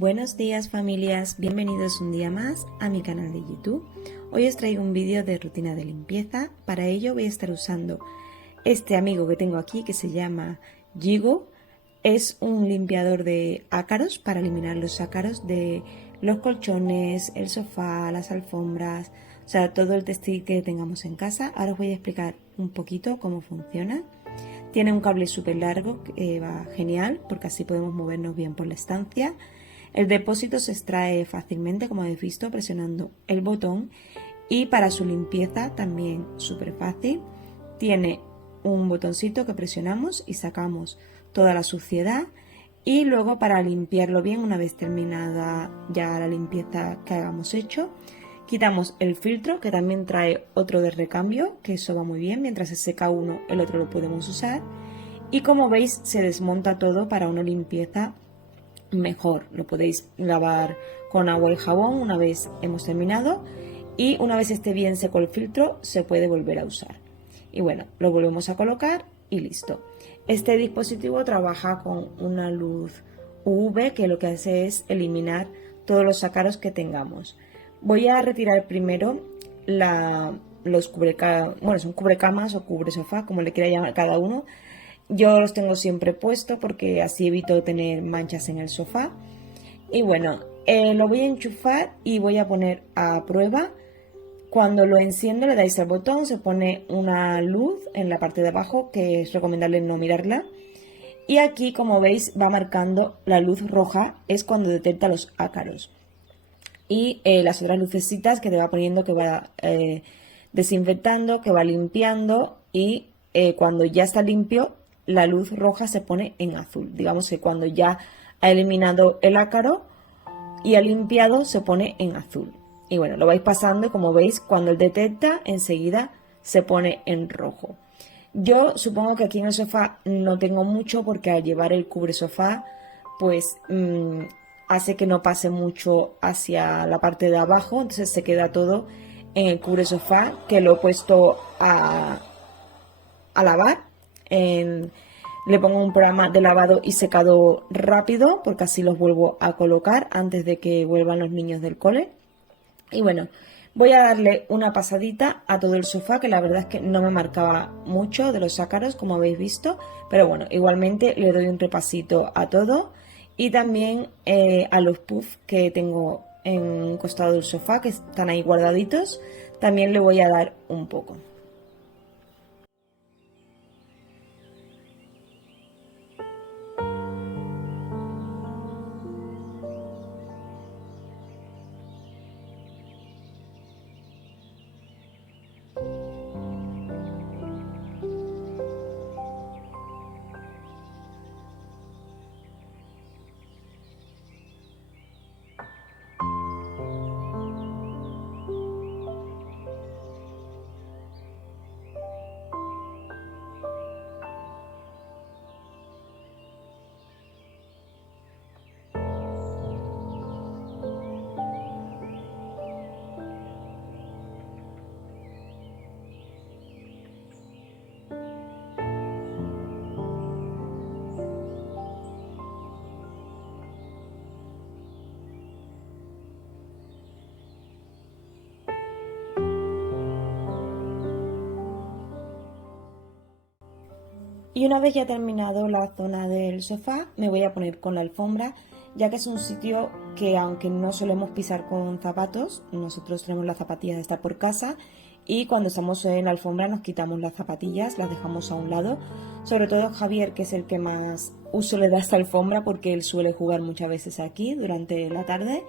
Buenos días familias, bienvenidos un día más a mi canal de YouTube. Hoy os traigo un vídeo de rutina de limpieza. Para ello voy a estar usando este amigo que tengo aquí que se llama Gigo. Es un limpiador de ácaros para eliminar los ácaros de los colchones, el sofá, las alfombras, o sea, todo el textil que tengamos en casa. Ahora os voy a explicar un poquito cómo funciona. Tiene un cable súper largo que va genial porque así podemos movernos bien por la estancia. El depósito se extrae fácilmente, como habéis visto, presionando el botón, y para su limpieza también súper fácil. Tiene un botoncito que presionamos y sacamos toda la suciedad, y luego para limpiarlo bien, una vez terminada ya la limpieza que hayamos hecho, quitamos el filtro, que también trae otro de recambio, que eso va muy bien, mientras se seca uno el otro lo podemos usar, y como veis se desmonta todo para una limpieza mejor. Lo podéis lavar con agua y jabón una vez hemos terminado, y una vez esté bien seco el filtro se puede volver a usar. Y bueno, lo volvemos a colocar y listo. Este dispositivo trabaja con una luz UV que lo que hace es eliminar todos los ácaros que tengamos. Voy a retirar primero los son cubrecamas o cubresofá, como le quiera llamar cada uno. Yo los tengo siempre puestos porque así evito tener manchas en el sofá. Y bueno, lo voy a enchufar y voy a poner a prueba. Cuando lo enciendo le dais al botón, se pone una luz en la parte de abajo, que es recomendable no mirarla. Y aquí, como veis, va marcando la luz roja, es cuando detecta los ácaros. Y las otras lucecitas que te va poniendo, que va desinfectando, que va limpiando, y cuando ya está limpio, la luz roja se pone en azul. Digamos que cuando ya ha eliminado el ácaro y ha limpiado, se pone en azul. Y bueno, lo vais pasando y como veis, cuando él detecta, enseguida se pone en rojo. Yo supongo que aquí en el sofá no tengo mucho, porque al llevar el cubre sofá, pues hace que no pase mucho hacia la parte de abajo, entonces se queda todo en el cubre sofá, que lo he puesto a lavar. Le pongo un programa de lavado y secado rápido, porque así los vuelvo a colocar antes de que vuelvan los niños del cole. Y bueno, voy a darle una pasadita a todo el sofá, que la verdad es que no me marcaba mucho de los ácaros, como habéis visto, pero bueno, igualmente le doy un repasito a todo, y también a los puffs que tengo en un costado del sofá, que están ahí guardaditos, también le voy a dar un poco. Y una vez ya terminado la zona del sofá, me voy a poner con la alfombra, ya que es un sitio que aunque no solemos pisar con zapatos, nosotros tenemos las zapatillas de estar por casa y cuando estamos en la alfombra nos quitamos las zapatillas, las dejamos a un lado. Sobre todo Javier, que es el que más uso le da a esta alfombra porque él suele jugar muchas veces aquí durante la tarde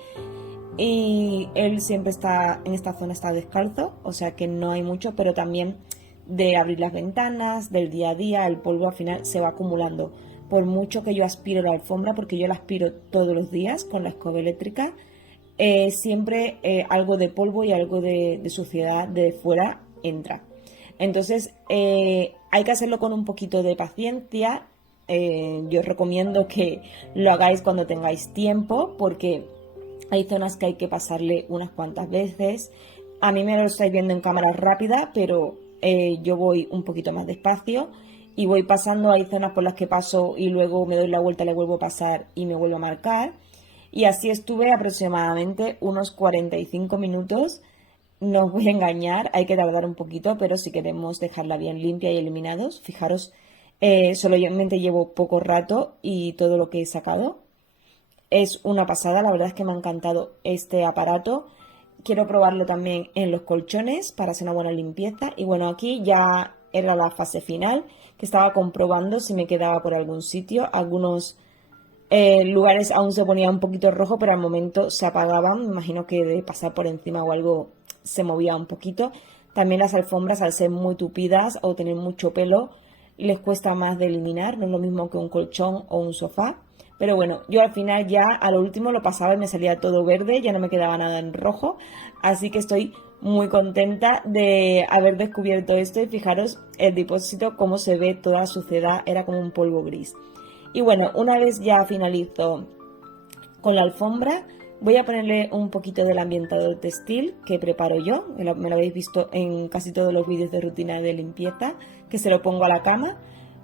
y él siempre está en esta zona, está descalzo, o sea que no hay mucho, pero también de abrir las ventanas, del día a día, el polvo al final se va acumulando. Por mucho que yo aspiro la alfombra, porque yo la aspiro todos los días con la escoba eléctrica, siempre algo de polvo y algo de suciedad de fuera entra. Entonces hay que hacerlo con un poquito de paciencia. Yo os recomiendo que lo hagáis cuando tengáis tiempo, porque hay zonas que hay que pasarle unas cuantas veces. A mí me lo estáis viendo en cámara rápida, pero yo voy un poquito más despacio y voy pasando. Hay zonas por las que paso y luego me doy la vuelta, le vuelvo a pasar y me vuelvo a marcar. Y así estuve aproximadamente unos 45 minutos. No os voy a engañar, hay que tardar un poquito, pero si queremos dejarla bien limpia y eliminados, fijaros, solamente llevo poco rato y todo lo que he sacado es una pasada. La verdad es que me ha encantado este aparato. Quiero probarlo también en los colchones para hacer una buena limpieza. Y bueno, aquí ya era la fase final, que estaba comprobando si me quedaba por algún sitio. Algunos lugares aún se ponía un poquito rojo, pero al momento se apagaban. Me imagino que de pasar por encima o algo se movía un poquito. También las alfombras, al ser muy tupidas o tener mucho pelo, les cuesta más de eliminar. No es lo mismo que un colchón o un sofá. Pero bueno, yo al final ya a lo último lo pasaba y me salía todo verde, ya no me quedaba nada en rojo. Así que estoy muy contenta de haber descubierto esto y fijaros el depósito, cómo se ve toda la suciedad, era como un polvo gris. Y bueno, una vez ya finalizo con la alfombra, voy a ponerle un poquito del ambientador textil que preparo yo. Me lo habéis visto en casi todos los vídeos de rutina de limpieza, que se lo pongo a la cama.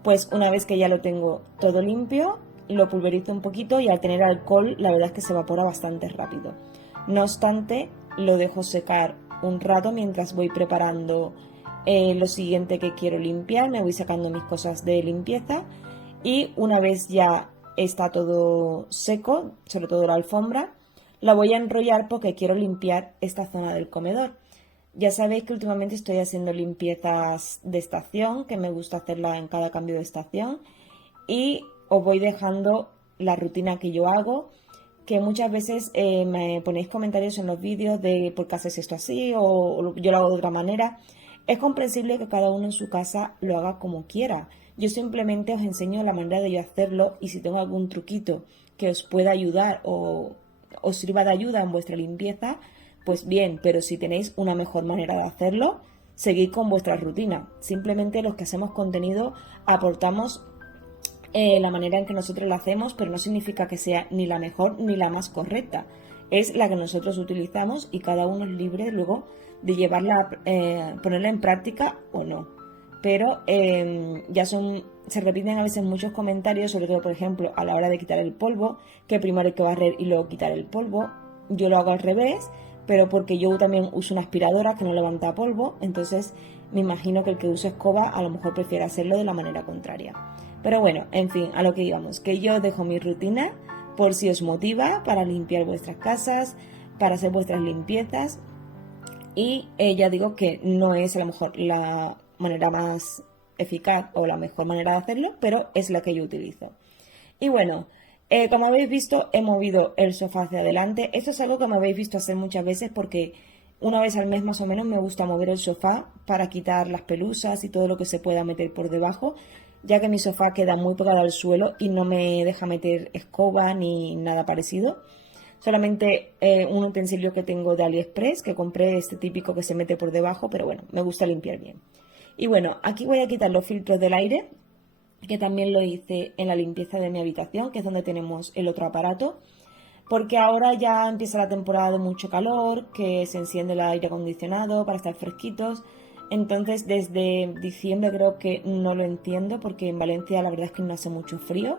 Pues una vez que ya lo tengo todo limpio, lo pulverizo un poquito y al tener alcohol la verdad es que se evapora bastante rápido. No obstante, lo dejo secar un rato mientras voy preparando lo siguiente que quiero limpiar. Me voy sacando mis cosas de limpieza y una vez ya está todo seco, sobre todo la alfombra, la voy a enrollar porque quiero limpiar esta zona del comedor. Ya sabéis que últimamente estoy haciendo limpiezas de estación, que me gusta hacerla en cada cambio de estación, y os voy dejando la rutina que yo hago, que muchas veces me ponéis comentarios en los vídeos de por qué haces esto así o yo lo hago de otra manera. Es comprensible que cada uno en su casa lo haga como quiera. Yo simplemente os enseño la manera de yo hacerlo y si tengo algún truquito que os pueda ayudar o os sirva de ayuda en vuestra limpieza, pues bien, pero si tenéis una mejor manera de hacerlo, seguid con vuestra rutina. Simplemente los que hacemos contenido aportamos la manera en que nosotros la hacemos, pero no significa que sea ni la mejor ni la más correcta. Es la que nosotros utilizamos y cada uno es libre luego de llevarla, ponerla en práctica o no. Pero se repiten a veces muchos comentarios, sobre todo, por ejemplo, a la hora de quitar el polvo, que primero hay que barrer y luego quitar el polvo. Yo lo hago al revés, pero porque yo también uso una aspiradora que no levanta polvo, entonces me imagino que el que usa escoba a lo mejor prefiere hacerlo de la manera contraria. Pero bueno, en fin, a lo que íbamos, que yo dejo mi rutina por si os motiva para limpiar vuestras casas, para hacer vuestras limpiezas. Y ya digo que no es a lo mejor la manera más eficaz o la mejor manera de hacerlo, pero es la que yo utilizo. Y bueno, como habéis visto, he movido el sofá hacia adelante. Esto es algo que me habéis visto hacer muchas veces porque una vez al mes más o menos me gusta mover el sofá para quitar las pelusas y todo lo que se pueda meter por debajo, ya que mi sofá queda muy pegado al suelo y no me deja meter escoba ni nada parecido. Solamente un utensilio que tengo de AliExpress, que compré este típico que se mete por debajo, pero bueno, me gusta limpiar bien. Y bueno, aquí voy a quitar los filtros del aire, que también lo hice en la limpieza de mi habitación, que es donde tenemos el otro aparato, porque ahora ya empieza la temporada de mucho calor, que se enciende el aire acondicionado para estar fresquitos. Entonces desde diciembre creo que no lo entiendo porque en Valencia la verdad es que no hace mucho frío.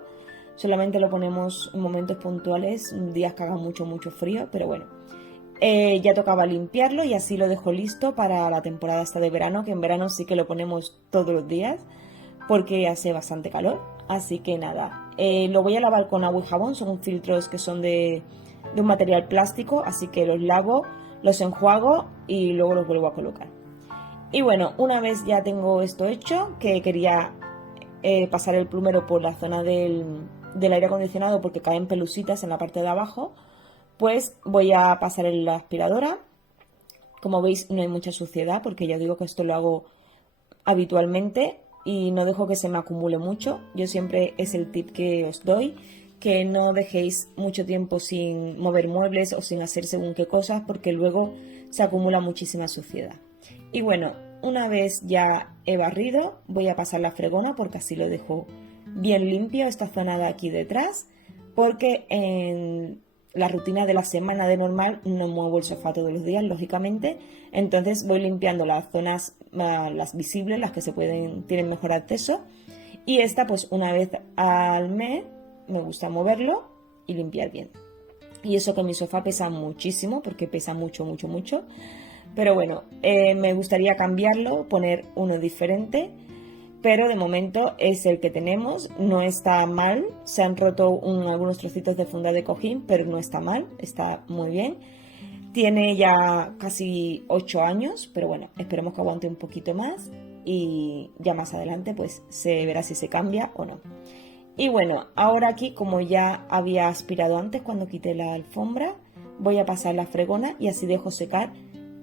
Solamente lo ponemos en momentos puntuales, días que haga mucho frío, pero bueno. Ya tocaba limpiarlo y así lo dejo listo para la temporada esta de verano, que en verano sí que lo ponemos todos los días, porque hace bastante calor. Así que nada, lo voy a lavar con agua y jabón, son filtros que son de un material plástico, así que los lavo, los enjuago y luego los vuelvo a colocar. Y bueno, una vez ya tengo esto hecho, que quería pasar el plumero por la zona del aire acondicionado porque caen pelusitas en la parte de abajo, pues voy a pasar en la aspiradora. Como veis, no hay mucha suciedad porque ya digo que esto lo hago habitualmente y no dejo que se me acumule mucho. Yo siempre es el tip que os doy, que no dejéis mucho tiempo sin mover muebles o sin hacer según qué cosas porque luego se acumula muchísima suciedad. Y bueno, una vez ya he barrido, voy a pasar la fregona porque así lo dejo bien limpio, esta zona de aquí detrás, porque en la rutina de la semana de normal no muevo el sofá todos los días, lógicamente, entonces voy limpiando las zonas, las visibles, las que tienen mejor acceso, y esta pues una vez al mes me gusta moverlo y limpiar bien. Y eso que mi sofá pesa muchísimo, porque pesa mucho, mucho, mucho. Pero bueno, me gustaría cambiarlo, poner uno diferente, pero de momento es el que tenemos, no está mal, se han roto algunos trocitos de funda de cojín, pero no está mal, está muy bien. Tiene ya casi 8 años, pero bueno, esperemos que aguante un poquito más y ya más adelante pues se verá si se cambia o no. Y bueno, ahora aquí como ya había aspirado antes cuando quité la alfombra, voy a pasar la fregona y así dejo secar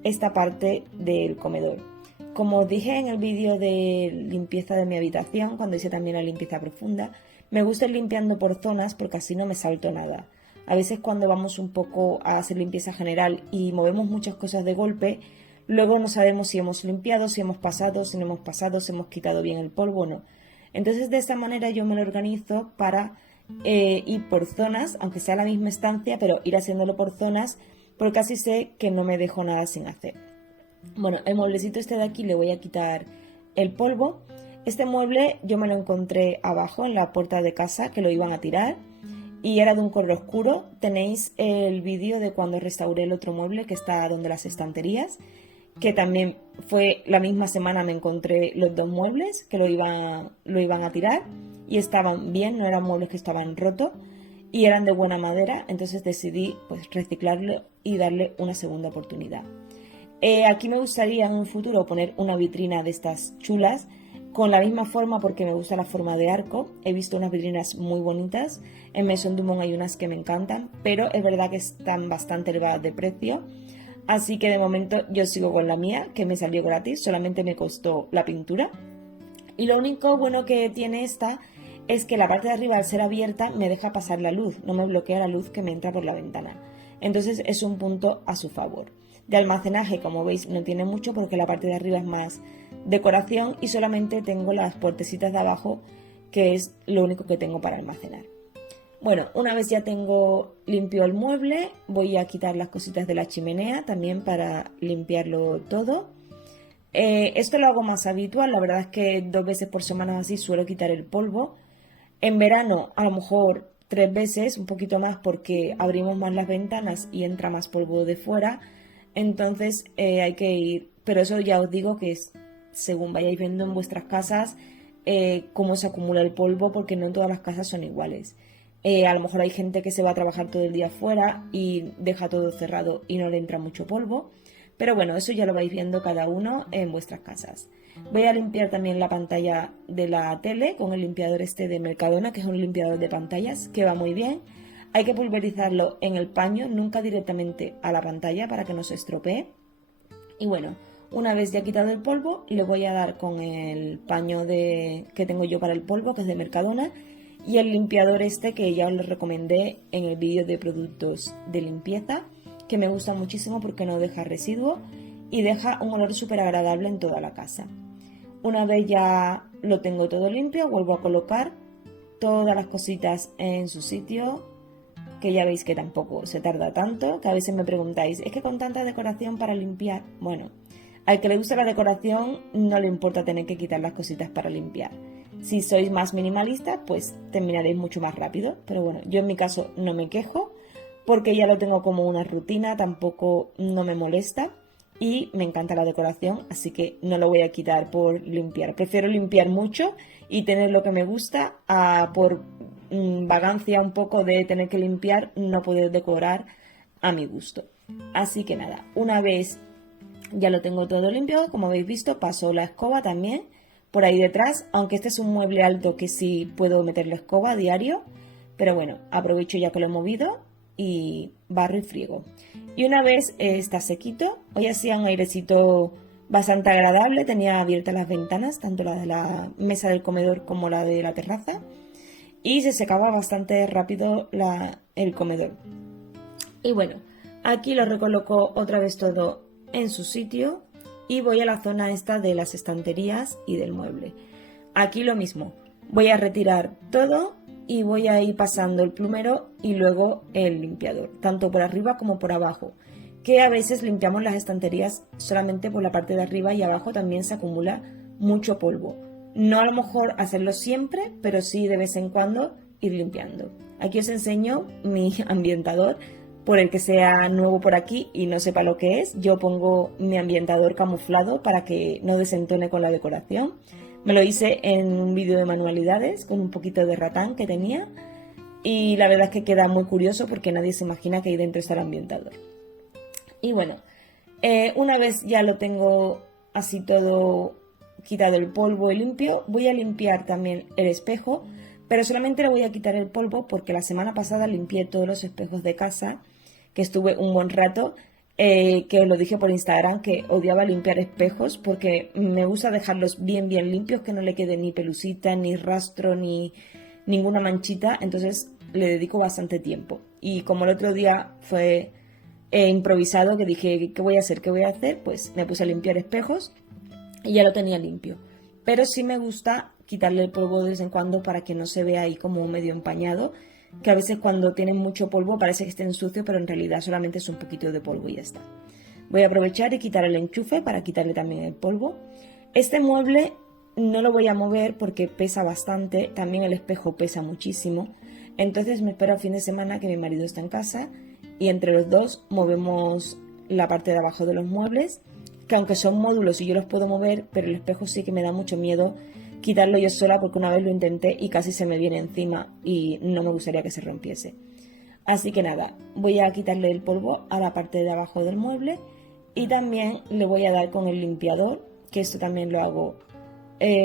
esta parte del comedor. Como os dije en el vídeo de limpieza de mi habitación, cuando hice también la limpieza profunda, me gusta ir limpiando por zonas porque así no me salto nada. A veces cuando vamos un poco a hacer limpieza general y movemos muchas cosas de golpe, luego no sabemos si hemos limpiado, si hemos pasado, si no hemos pasado, si hemos quitado bien el polvo o no. Entonces de esta manera yo me lo organizo para ir por zonas, aunque sea la misma estancia, pero ir haciéndolo por zonas porque así sé que no me dejo nada sin hacer. Bueno, el mueblecito este de aquí le voy a quitar el polvo. Este mueble yo me lo encontré abajo en la puerta de casa que lo iban a tirar y era de un color oscuro. Tenéis el vídeo de cuando restauré el otro mueble que está donde las estanterías, que también fue la misma semana me encontré los dos muebles que lo iban a tirar y estaban bien, no eran muebles que estaban rotos y eran de buena madera, entonces decidí pues reciclarlo y darle una segunda oportunidad. Aquí me gustaría en un futuro poner una vitrina de estas chulas con la misma forma porque me gusta la forma de arco. He visto unas vitrinas muy bonitas, en Maison du Monde hay unas que me encantan, pero es verdad que están bastante elevadas de precio. Así que de momento yo sigo con la mía, que me salió gratis, solamente me costó la pintura. Y lo único bueno que tiene esta es que la parte de arriba al ser abierta me deja pasar la luz, no me bloquea la luz que me entra por la ventana. Entonces es un punto a su favor. De almacenaje, como veis, no tiene mucho porque la parte de arriba es más decoración y solamente tengo las puertecitas de abajo, que es lo único que tengo para almacenar. Bueno, una vez ya tengo limpio el mueble, voy a quitar las cositas de la chimenea también para limpiarlo todo. Esto lo hago más habitual, la verdad es que 2 veces por semana así suelo quitar el polvo. En verano a lo mejor 3 veces, un poquito más porque abrimos más las ventanas y entra más polvo de fuera. Entonces hay que ir, pero eso ya os digo que es según vayáis viendo en vuestras casas cómo se acumula el polvo porque no todas las casas son iguales. A lo mejor hay gente que se va a trabajar todo el día fuera y deja todo cerrado y no le entra mucho polvo. Pero bueno, eso ya lo vais viendo cada uno en vuestras casas. Voy a limpiar también la pantalla de la tele con el limpiador este de Mercadona, que es un limpiador de pantallas que va muy bien. Hay que pulverizarlo en el paño, nunca directamente a la pantalla para que no se estropee. Y bueno, una vez ya quitado el polvo, le voy a dar con el paño que tengo yo para el polvo, que es de Mercadona, y el limpiador este que ya os lo recomendé en el vídeo de productos de limpieza, que me gusta muchísimo porque no deja residuo y deja un olor súper agradable en toda la casa. Una vez ya lo tengo todo limpio, vuelvo a colocar todas las cositas en su sitio, que ya veis que tampoco se tarda tanto, que a veces me preguntáis, ¿es que con tanta decoración para limpiar? Bueno, al que le gusta la decoración no le importa tener que quitar las cositas para limpiar. Si sois más minimalistas, pues terminaréis mucho más rápido, pero bueno, yo en mi caso no me quejo, porque ya lo tengo como una rutina, tampoco no me molesta y me encanta la decoración, así que no lo voy a quitar por limpiar. Prefiero limpiar mucho y tener lo que me gusta a por vagancia un poco de tener que limpiar, no poder decorar a mi gusto. Así que nada, una vez ya lo tengo todo limpio, como habéis visto, paso la escoba también por ahí detrás, aunque este es un mueble alto que sí puedo meter la escoba a diario, pero bueno, aprovecho ya que lo he movido y barro y friego. Y una vez está sequito, hoy hacía un airecito bastante agradable, tenía abiertas las ventanas, tanto la de la mesa del comedor como la de la terraza, y se secaba bastante rápido el comedor. Y bueno, aquí lo recoloco otra vez todo en su sitio y voy a la zona esta de las estanterías y del mueble. Aquí lo mismo, voy a retirar todo y voy a ir pasando el plumero y luego el limpiador, tanto por arriba como por abajo, que a veces limpiamos las estanterías solamente por la parte de arriba y abajo también se acumula mucho polvo. No a lo mejor hacerlo siempre, pero sí de vez en cuando ir limpiando. Aquí os enseño mi ambientador. Por el que sea nuevo por aquí y no sepa lo que es, yo pongo mi ambientador camuflado para que no desentone con la decoración. Me lo hice en un vídeo de manualidades con un poquito de ratán que tenía y la verdad es que queda muy curioso porque nadie se imagina que ahí dentro está el ambientador. Y bueno, una vez ya lo tengo así todo quitado el polvo y limpio, voy a limpiar también el espejo, pero solamente le voy a quitar el polvo porque la semana pasada limpié todos los espejos de casa, que estuve un buen rato, que os lo dije por Instagram, que odiaba limpiar espejos porque me gusta dejarlos bien limpios, que no le quede ni pelusita, ni rastro, ni ninguna manchita, entonces le dedico bastante tiempo. Y como el otro día fue improvisado, que dije, ¿qué voy a hacer? ¿Qué voy a hacer? Pues me puse a limpiar espejos y ya lo tenía limpio. Pero sí me gusta quitarle el polvo de vez en cuando para que no se vea ahí como medio empañado, que a veces cuando tienen mucho polvo parece que estén sucios, pero en realidad solamente es un poquito de polvo y ya está. Voy a aprovechar y quitar el enchufe para quitarle también el polvo. Este mueble no lo voy a mover porque pesa bastante, también el espejo pesa muchísimo, entonces me espero al fin de semana que mi marido está en casa y entre los dos movemos la parte de abajo de los muebles, que aunque son módulos y yo los puedo mover, pero el espejo sí que me da mucho miedo quitarlo yo sola porque una vez lo intenté y casi se me viene encima y no me gustaría que se rompiese. Así que nada, voy a quitarle el polvo a la parte de abajo del mueble y también le voy a dar con el limpiador, que esto también lo hago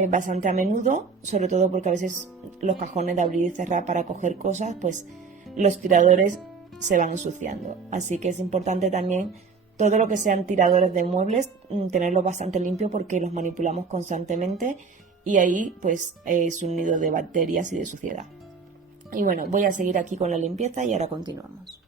bastante a menudo, sobre todo porque a veces los cajones de abrir y cerrar para coger cosas, pues los tiradores se van ensuciando. Así que es importante también todo lo que sean tiradores de muebles, tenerlos bastante limpios porque los manipulamos constantemente y ahí pues es un nido de bacterias y de suciedad. Y bueno, voy a seguir aquí con la limpieza y ahora continuamos.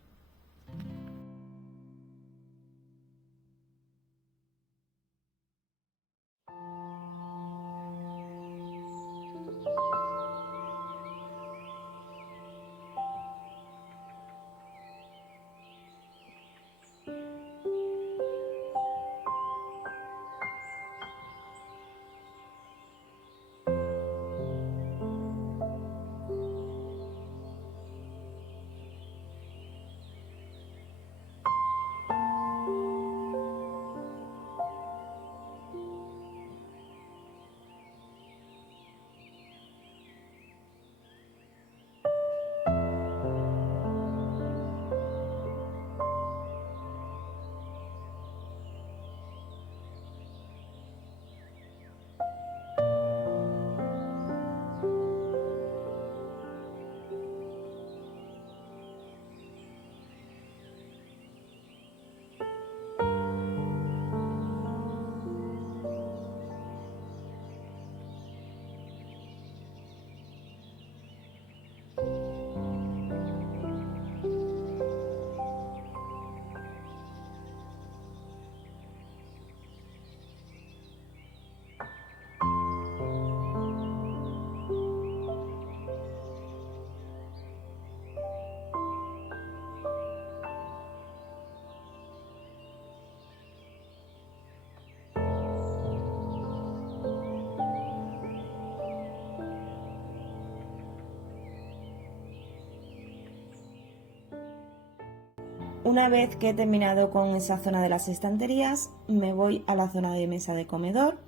una vez que he terminado con esa zona de las estanterías, me voy a la zona de mesa de comedor.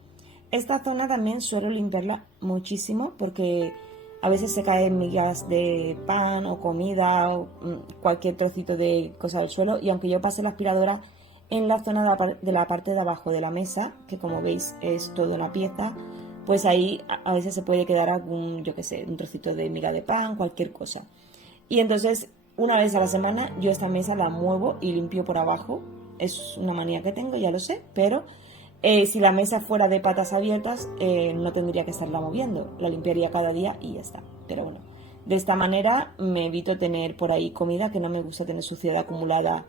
Esta zona también suelo limpiarla muchísimo porque a veces se caen migas de pan o comida o cualquier trocito de cosa del suelo, y aunque yo pase la aspiradora en la zona de la parte de abajo de la mesa, que como veis es toda una pieza, pues ahí a veces se puede quedar algún, yo qué sé, un trocito de miga de pan, cualquier cosa. Y entonces una vez a la semana yo esta mesa la muevo y limpio por abajo. Es una manía que tengo, ya lo sé, pero si la mesa fuera de patas abiertas no tendría que estarla moviendo. La limpiaría cada día y ya está. Pero bueno, de esta manera me evito tener por ahí comida, que no me gusta tener suciedad acumulada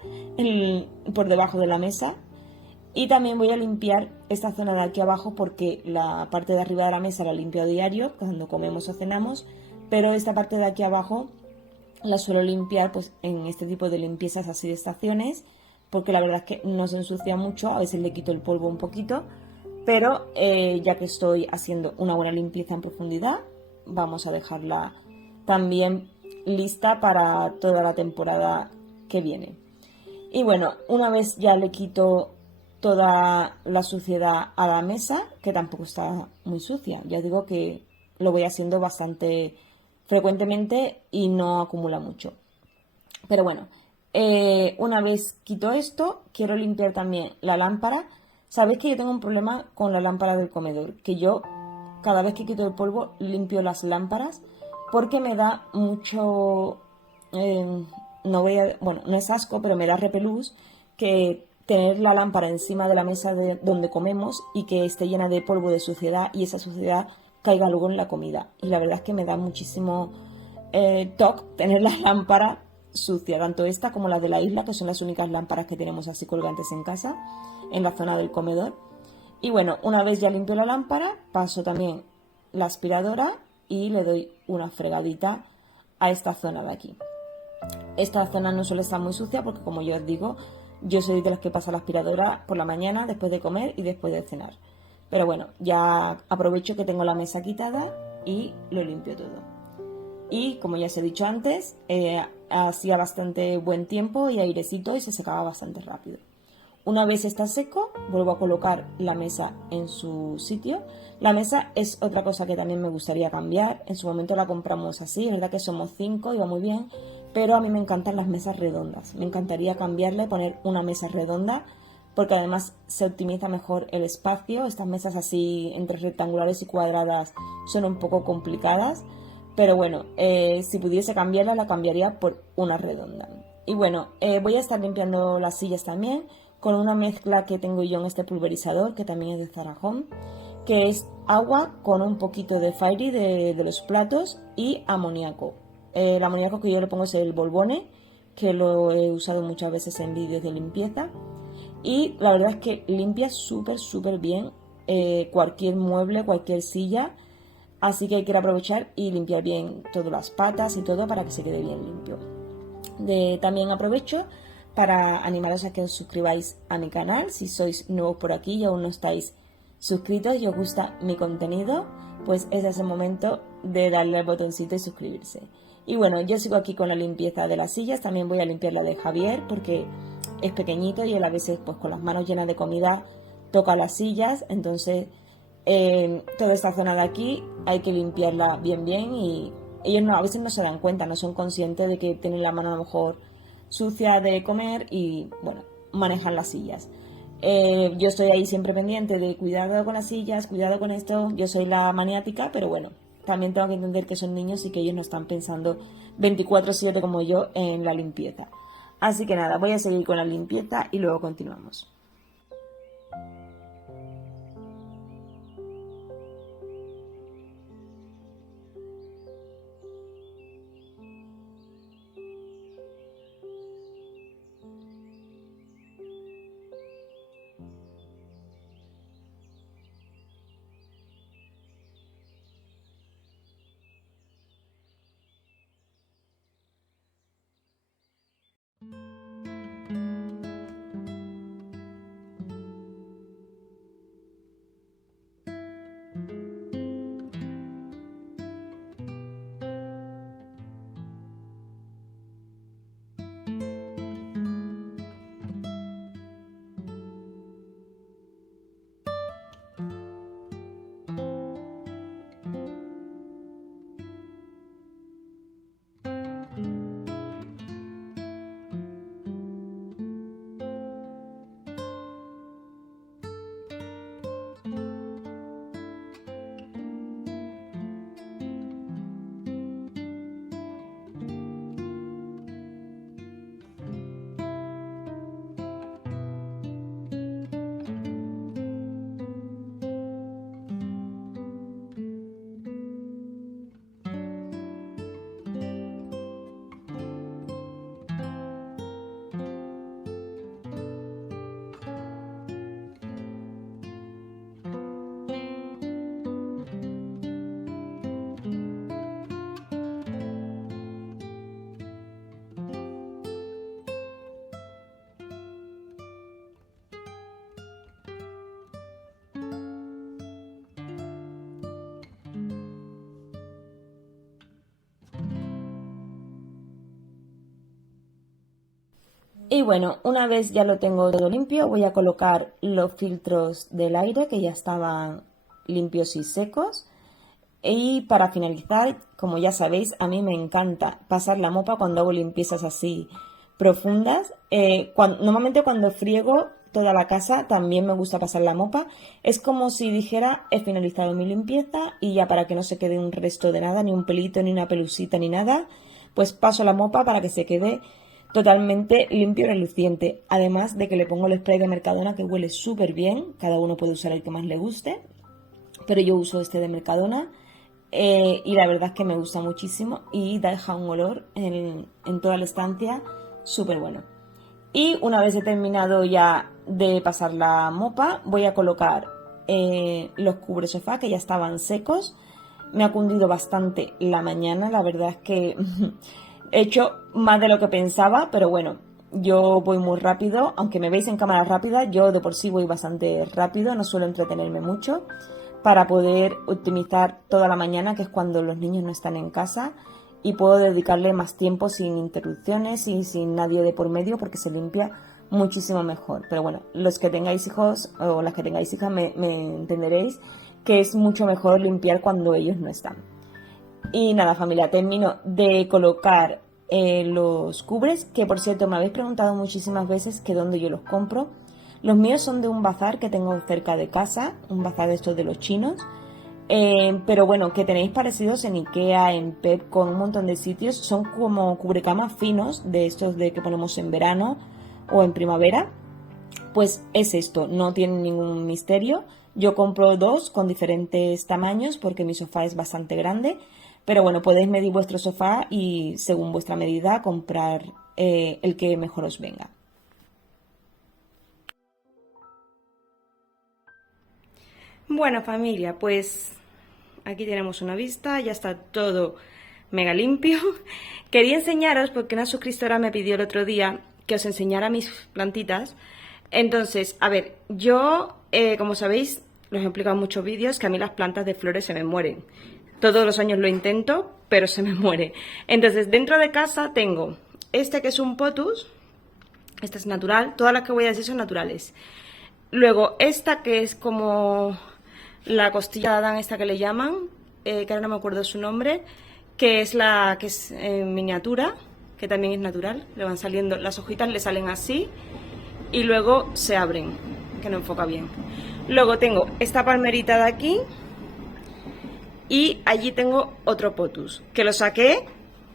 por debajo de la mesa. Y también voy a limpiar esta zona de aquí abajo porque la parte de arriba de la mesa la limpio a diario cuando comemos o cenamos, pero esta parte de aquí abajo la suelo limpiar pues en este tipo de limpiezas así de estaciones, porque la verdad es que no se ensucia mucho, a veces le quito el polvo un poquito, pero ya que estoy haciendo una buena limpieza en profundidad, vamos a dejarla también lista para toda la temporada que viene. Y bueno, una vez ya le quito toda la suciedad a la mesa, que tampoco está muy sucia, ya digo que lo voy haciendo bastante frecuentemente y no acumula mucho. Pero bueno, una vez quito esto, quiero limpiar también la lámpara. Sabéis que yo tengo un problema con la lámpara del comedor, que yo cada vez que quito el polvo limpio las lámparas porque me da mucho, no voy a, bueno, no es asco, pero me da repelús que tener la lámpara encima de la mesa de donde comemos y que esté llena de polvo, de suciedad, y esa suciedad caiga luego en la comida. Y la verdad es que me da muchísimo toque tener la lámpara sucia, tanto esta como la de la isla, que son las únicas lámparas que tenemos así colgantes en casa, en la zona del comedor. Y bueno, una vez ya limpio la lámpara, paso también la aspiradora y le doy una fregadita a esta zona de aquí. Esta zona no suele estar muy sucia porque, como yo os digo, yo soy de las que pasa la aspiradora por la mañana, después de comer y después de cenar. Pero bueno, ya aprovecho que tengo la mesa quitada y lo limpio todo. Y como ya os he dicho antes, hacía bastante buen tiempo y airecito y se secaba bastante rápido. Una vez está seco, vuelvo a colocar la mesa en su sitio. La mesa es otra cosa que también me gustaría cambiar. En su momento la compramos así, es verdad que somos 5 y va muy bien, pero a mí me encantan las mesas redondas. Me encantaría cambiarla y poner una mesa redonda, porque además se optimiza mejor el espacio. Estas mesas así entre rectangulares y cuadradas son un poco complicadas, pero bueno, si pudiese cambiarla, la cambiaría por una redonda. Y bueno, voy a estar limpiando las sillas también con una mezcla que tengo yo en este pulverizador, que también es de Zara Home, que es agua con un poquito de Fairy de los platos y amoníaco. El amoníaco que yo le pongo es el Bolbone, que lo he usado muchas veces en vídeos de limpieza. Y la verdad es que limpia súper bien cualquier mueble, cualquier silla. Así que hay que aprovechar y limpiar bien todas las patas y todo para que se quede bien limpio. También aprovecho para animaros a que os suscribáis a mi canal. Si sois nuevos por aquí y aún no estáis suscritos y os gusta mi contenido, pues ese es el momento de darle al botoncito y suscribirse. Y bueno, yo sigo aquí con la limpieza de las sillas. También voy a limpiar la de Javier porque es pequeñito y él a veces pues con las manos llenas de comida toca las sillas. Entonces toda esta zona de aquí hay que limpiarla bien y ellos a veces no se dan cuenta, no son conscientes de que tienen la mano a lo mejor sucia de comer y bueno, manejan las sillas. Yo estoy ahí siempre pendiente de cuidado con las sillas, cuidado con esto. Yo soy la maniática, pero bueno, también tengo que entender que son niños y que ellos no están pensando 24/7 como yo en la limpieza. Así que nada, voy a seguir con la limpieza y luego continuamos. Y bueno, una vez ya lo tengo todo limpio, voy a colocar los filtros del aire que ya estaban limpios y secos. Y para finalizar, como ya sabéis, a mí me encanta pasar la mopa cuando hago limpiezas así profundas. Normalmente cuando friego toda la casa también me gusta pasar la mopa. Es como si dijera, he finalizado mi limpieza y ya para que no se quede un resto de nada, ni un pelito, ni una pelusita, ni nada, pues paso la mopa para que se quede totalmente limpio y reluciente. Además de que le pongo el spray de Mercadona que huele súper bien. Cada uno puede usar el que más le guste, pero yo uso este de Mercadona. Y la verdad es que me gusta muchísimo y deja un olor en toda la estancia súper bueno. Y una vez he terminado ya de pasar la mopa, voy a colocar los cubresofá que ya estaban secos. Me ha cundido bastante la mañana, la verdad es que he hecho más de lo que pensaba, pero bueno, yo voy muy rápido, aunque me veis en cámara rápida, yo de por sí voy bastante rápido, no suelo entretenerme mucho, para poder optimizar toda la mañana, que es cuando los niños no están en casa, y puedo dedicarle más tiempo sin interrupciones y sin nadie de por medio, porque se limpia muchísimo mejor. Pero bueno, los que tengáis hijos o las que tengáis hijas me entenderéis que es mucho mejor limpiar cuando ellos no están. Y nada, familia, termino de colocar los cubres, que por cierto me habéis preguntado muchísimas veces que dónde yo los compro. Los míos son de un bazar que tengo cerca de casa, un bazar de estos de los chinos. Pero bueno, que tenéis parecidos en Ikea, en Pepco, con un montón de sitios. Son como cubrecamas finos, de estos de que ponemos en verano o en primavera. Pues es esto, no tiene ningún misterio. Yo compro dos con diferentes tamaños porque mi sofá es bastante grande. Pero bueno, podéis medir vuestro sofá y según vuestra medida comprar el que mejor os venga. Bueno, familia, pues aquí tenemos una vista, ya está todo mega limpio. Quería enseñaros, porque una suscriptora me pidió el otro día que os enseñara mis plantitas. Entonces, a ver, yo, como sabéis, os he explicado en muchos vídeos que a mí las plantas de flores se me mueren. Todos los años lo intento, pero se me muere. Entonces, dentro de casa tengo este que es un potus, este es natural, todas las que voy a decir son naturales. Luego, esta que es como la costilla de Adán, esta que le llaman, que ahora no me acuerdo su nombre, que es la que es en miniatura, que también es natural. Le van saliendo, las hojitas le salen así y luego se abren, que no enfoca bien. Luego tengo esta palmerita de aquí y allí tengo otro potus, que lo saqué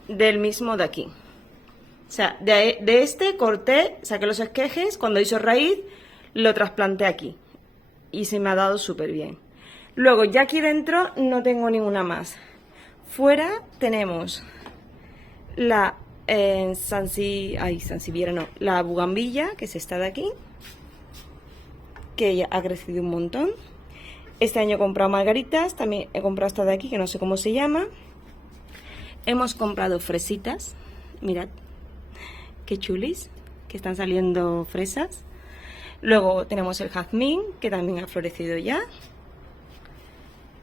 del mismo de aquí. O sea, de este corté, saqué los esquejes, cuando hizo raíz lo trasplanté aquí y se me ha dado súper bien. Luego ya aquí dentro no tengo ninguna más. Fuera tenemos la Sansiviera, no, la bugambilla, que es esta de aquí, que ya ha crecido un montón. Este año he comprado margaritas, también he comprado esta de aquí, que no sé cómo se llama. Hemos comprado fresitas, mirad, qué chulis, que están saliendo fresas. Luego tenemos el jazmín, que también ha florecido ya.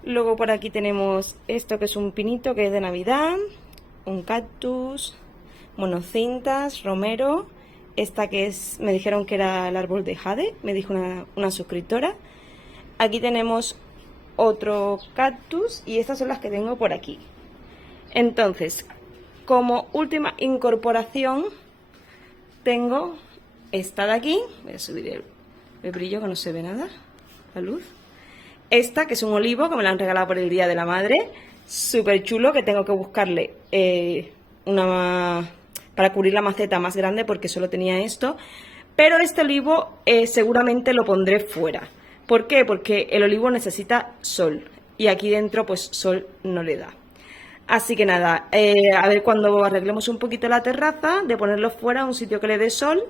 Luego por aquí tenemos esto que es un pinito, que es de Navidad. Un cactus, monocintas, romero. Esta que es, me dijeron que era el árbol de jade, me dijo una suscriptora. Aquí tenemos otro cactus y estas son las que tengo por aquí. Entonces, como última incorporación, tengo esta de aquí. Voy a subir el brillo que no se ve nada, la luz. Esta que es un olivo que me la han regalado por el Día de la Madre, súper chulo, que tengo que buscarle para cubrir la maceta más grande porque solo tenía esto. Pero este olivo seguramente lo pondré fuera. ¿Por qué? Porque el olivo necesita sol y aquí dentro pues sol no le da. Así que nada, a ver cuando arreglemos un poquito la terraza, de ponerlo fuera a un sitio que le dé sol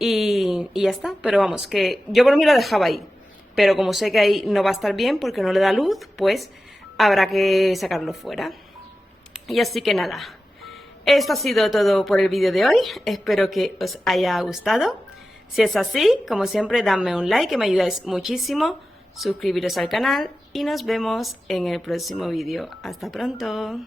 y ya está. Pero vamos, que yo por mí lo dejaba ahí. Pero como sé que ahí no va a estar bien porque no le da luz, pues habrá que sacarlo fuera. Y así que nada, esto ha sido todo por el vídeo de hoy. Espero que os haya gustado. Si es así, como siempre, dadme un like que me ayudáis muchísimo. Suscribiros al canal y nos vemos en el próximo vídeo. Hasta pronto.